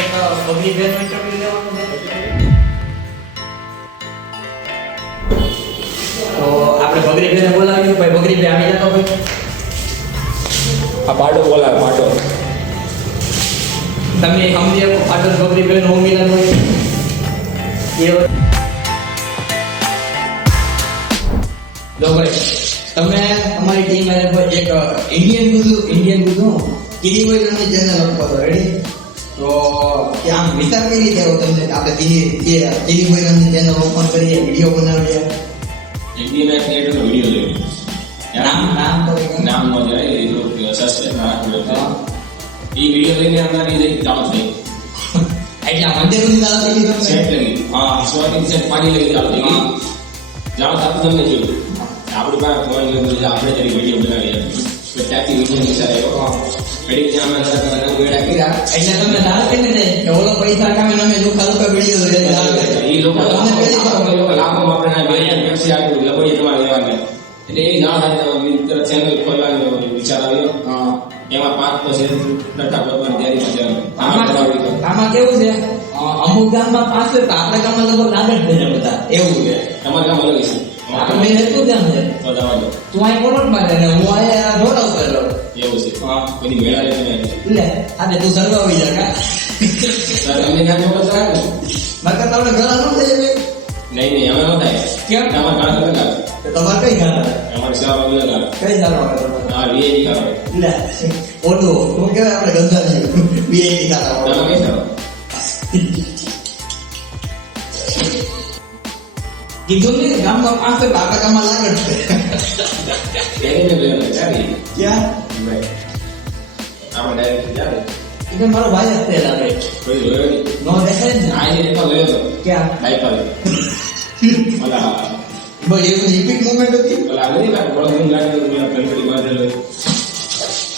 એક બગડી બેન ઇન્ટરવ્યુ લેવાનું છે. તો આપણે બગડી બેને બોલાવ્યું ભાઈ. બગડી બે આવી જતો ભાઈ. આ પાડો બોલાવે પાડો. તમે સમજી શકો પાડો બગડી બેન નું મિલન હોય એ. લો ભાઈ તમે અમારી ટીમ એક ઇન્ડિયન ગુજુ કીધી કોઈ તમને ચેનલ ઉપર રેડી. તો કે આમ વિચાર કઈ રીતે આવ્યો તમને કે આપણે કીધી કોઈ તમને ચેનલ ઓપન કરીએ, વિડીયો બનાવીએ? ઇન્ડિયન ક્રિએટર નો વિડિયો જોયો. નામ તો નામ નો જાય એ જો સસ્પેન્સ ના કર્યો. એ વિડિયો લઈને અમારી જે ચાલુ થઈ. એટલે મંદિર ની ચાલુ થઈ ગઈ સેટ લગી. હા સ્વાગત સેટ પાણી લઈ ચાલુ થઈ ગઈ. જાવ સાથ તમને જોયું. આપણી પાસે ફોન લઈને આપણે જરી વિડિયો બનાવીએ. તો ત્યાંથી વિડિયો વિચાર આવ્યો. ઘડી ત્યાં અમે નરા વેડા કર્યા. એટલે તમને દાલ કે ને કે ઓલો પૈસા કામે અમે જો ખાલું કા વિડિયો જોઈએ. એ લોકો લાખોમાં આપણે પેપ્સી આપ્યું લબડી તમારે લેવાને. એટલે એ ના થાય મિત્ર ચેનલ ખોલવાનો વિચાર આવ્યો. એમાં 5 તો છે ટકા બદવાની તૈયારી છે. આમાં કેવું છે અમુક ગામમાં 5 હોય તો આપણા ગામમાં લગભગ આગળ છે બધા એવું છે. તમારે ગામ અલગ છે. આપણે એટલું ગામ છે તો જવા દો. તું અહીં કોલોટમાં છે ને હું અહીંયા ઢોળાવ કરેલો એવું છે. હા કોઈની મેળા લે તમે લે આજે તું સર્વા આવી જા કા સર અમને ગામ ચોક્કસ રાખો. બાકી તમને ગળા ન થઈ જાય. નહીં અમે ન થાય. કેમ? તમારે ગામ અલગ આવે. તો તમારે કઈ ગામ આવે? અમારે સેવા અલગ આવે. કઈ સારવા કરે? હા વીઆઈપી આવે. લે ઓલું શું કહેવાય આપણે ગંધા છીએ વીઆઈપી ખાતા તમે હોય. કઈ સારો કીધું ને ગામમાં 5 હોય આપણા ગામમાં લાગડ છે. એની મેં લેવાનું ચાલી ક્યાં? ભાઈ આપણે ડાયરેક્ટ ચાલે એટલે મારો ભાઈ જ તે લાગે કોઈ જોયો નહીં. નો દેખાય ને. આ જે રેકોર્ડ લેવો તો ક્યાં? બાઈક ઓલા બોલ એવું ઇપિક મોમેન્ટ હતી. ઓલા નથી લાગે બળદું લાગે તો ઓલા ઘંટડી બાંધેલો હોય.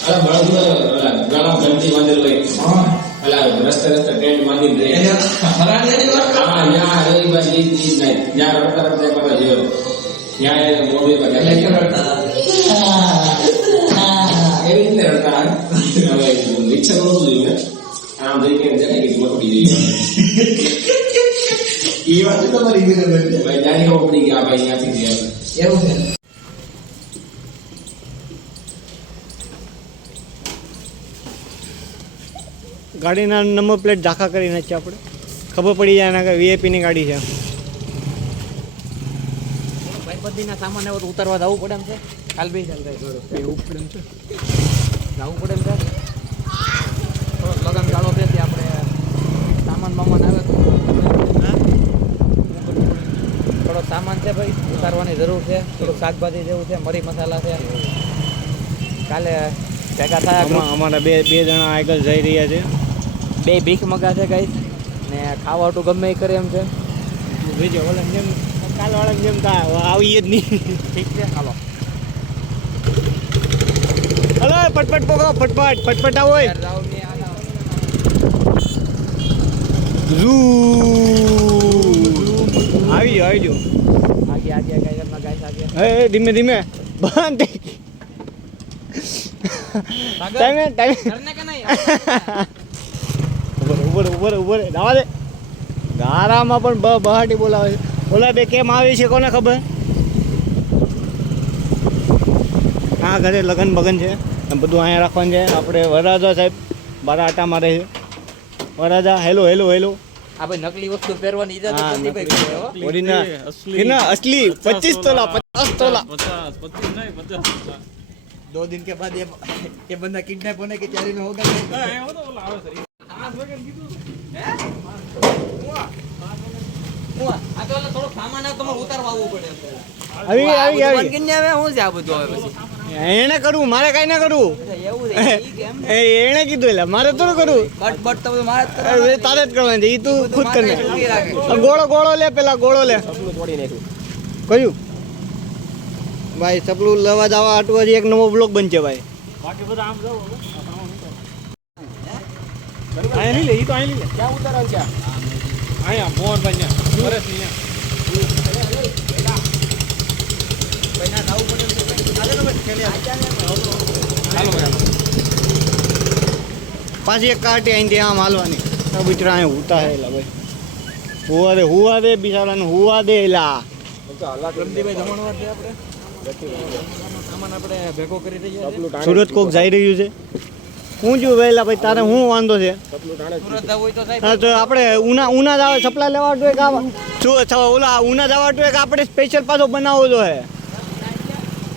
ઓલા બળદું ઓલા ગળા ઘંટી બાંધેલો હોય. હા ઓલા રસ્તે ટેન્ટ બાંધીને રહે. એટલે હરાણીની વાત કરો. હા ત્યાં રવિ બસ ઈ જ નહીં જ્યાં રડતા રડતા એક વાર જોયો ત્યાં એ મોઢું પર એટલે કેમ રડતા હતા? એવી રીતે રડતા હવે રિક્ષા તો નતું જોયું આમ જઈ કે જગ્યાએ મોટી જઈ એ વાત તો તમારી બરાબર છે. ભાઈ ત્યાંની ખબર પડી ગયા ભાઈ ત્યાંથી ગયા. એવું છે. ગાડીના નંબર પ્લેટ ઝાંખા કરી નાખીએ આપણે, ખબર પડી જાય એના કે વીઆઈપીની ગાડી છે. ભાઈબંધીના સામાન એવો તો ઉતારવા જવું પડે એમ છે. કાલ બે ચાલ જાય એવું પડે એમ છે. જવું પડે એમ છે. થોડોક લગન ગાળો છે ત્યાં આપણે સામાન બામાન આવે તો થોડોક સામાન છે ભાઈ ઉતારવાની જરૂર છે. થોડુંક શાકભાજી જેવું છે, મરી મસાલા છે. કાલે ભેગા થયા. અમારા બે જણા આગળ જઈ રહ્યા છે. બે ભીખ મગા છે ગાઈસ ને ખાવાટું ગમે એ કરે એમ છે. બીજો ઓલા જેમ કાલવાળા જેમ આવીએ જ નહીં. ઠીક છે હાલો. હલો ફટફટ પોકો ફટફટ આવો હોય. આવી ગયો આગે ગાઈસ આગે. હે ધીમે ધીમે બંધ ટાઈમે કરને કે નહીં? ઉપર જવા દે. ગારામાં પણ બહાટી બોલાવે છે. ઓલા બે કેમ આવી છે કોને ખબર. આ ઘરે લગન બગન છે બધું અહીંયા રાખવાનું છે. આપણે વરરાજા સાહેબ બારા આટા મારે છે. વરરાજા હેલો હેલો હેલો. આ ભાઈ નકલી વસ્તુ પહેરવાની ઇજાજત નથી ભાઈ. ઓરિજિનલ असली 25 तोला 50 तोला 2 दिन के बाद ये बंदा किडनैप होने की तैयारी में होगा. આ તો થોડો સામાન આવે તમારે ઉતારવા આવવું પડે. આવી કિડનેપ હું છે આ બધું હવે પછી. એને કરવું મારે કઈ ના કરવું. એવું છે ઈ કેમ? એને કીધું એટલે મારે થોડું કરવું. બટ તો બધું મારે જ કરવાનું. એ તારે જ કરવાનું છે. ઈ તું ખુદ કર ને. ઊભી રાખે. ગોળો લે પેલા ગોળો લે. તોડી નાખ્યું. કયું ભાઈ સપલું લેવા જવા આટલું હજી એક નવો બ્લોક બનશે ભાઈ. બાકી બધા આમ જાવ અહીંયા નહીં લે. ઈ તો અહીં લે. ક્યાં ઉતારવાનું છે અહીંયા મોહનભાઈ ને બરસ ની પાછી એક કાઢી અહીંથી આમ હાલવાની. બિચારા અહીં હુતા હે એલા ભાઈ હુવા દે બિચારાને હુવા દે એલા પ્રમદીભાઈ જમણવાર છે આપણે સામાન આપણે ભેગો કરી દઈએ સુરત કોક જઈ રહ્યું છે હું જો વહેલા ભાઈ તારે હું વાંધો છે સુરત જવું હોય તો સાહેબ હા તો આપણે ઉના જવા સપ્લાય લેવા તો એક ઓલા ઉના જવા તો એક આપણે સ્પેશિયલ પાછો બનાવવો જોઈએ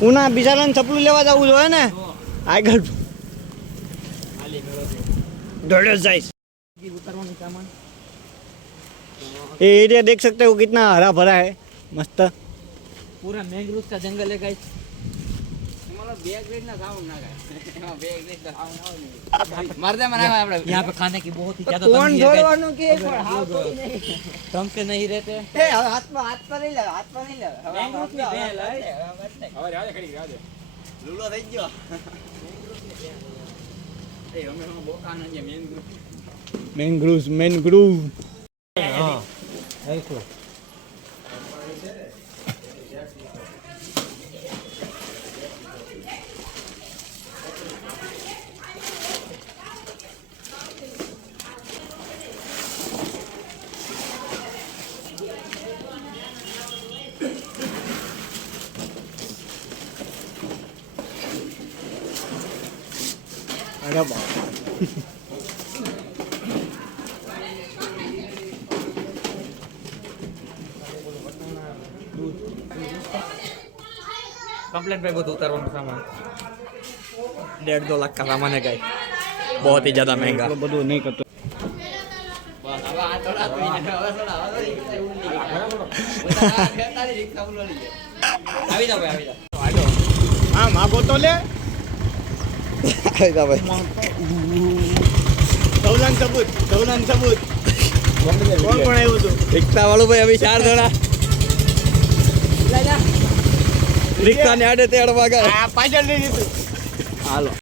ઉના બિચારાને સપલું લેવા જવું જોઈએ ને આગળ दौड़े जाइस ઉતારવાનું સામાન ये एरिया देख सकते हो कितना हरा भरा है मस्त પૂરા મેંગ્રુવ का जंगल है गाइस मतलब बैग रेड ना साउंड ना गाइस बैग रेड का साउंड ना मर्दे मना આપણે यहां पे खाने की बहुत ही ज्यादा कौन तंगी है छोड़વાનું કે એક વાર હાથ ढंग से नहीं रहते એ હાથ પર નહીં લે મેંગ્રુવ ની બેલ હવે રાજા ખડી રાજા લૂલો થઈ ગયો એ અમે બોકાના જે મેંગ્રુવ મેનગ્રુવ હા આઈકો અરે બાપ कंप्लेंट पे बहुत उतारવાનું सामान 1.5-2 लाख का सामान है गाइस बहुत ही ज्यादा महंगा એટલું બધું નહીં કરતો આવી જાવ ભાઈ આવી જાવ હા માગો તો લે આવી જાવ ભાઈ સૌલાન સબૂત કોણ આવ્યું હતું રિક્ષા વાળું ભાઈ અભી 4 જણા રિક્ષા ને આડે તે અડવા ગયા આ પાછળ નહીં દીધું હાલો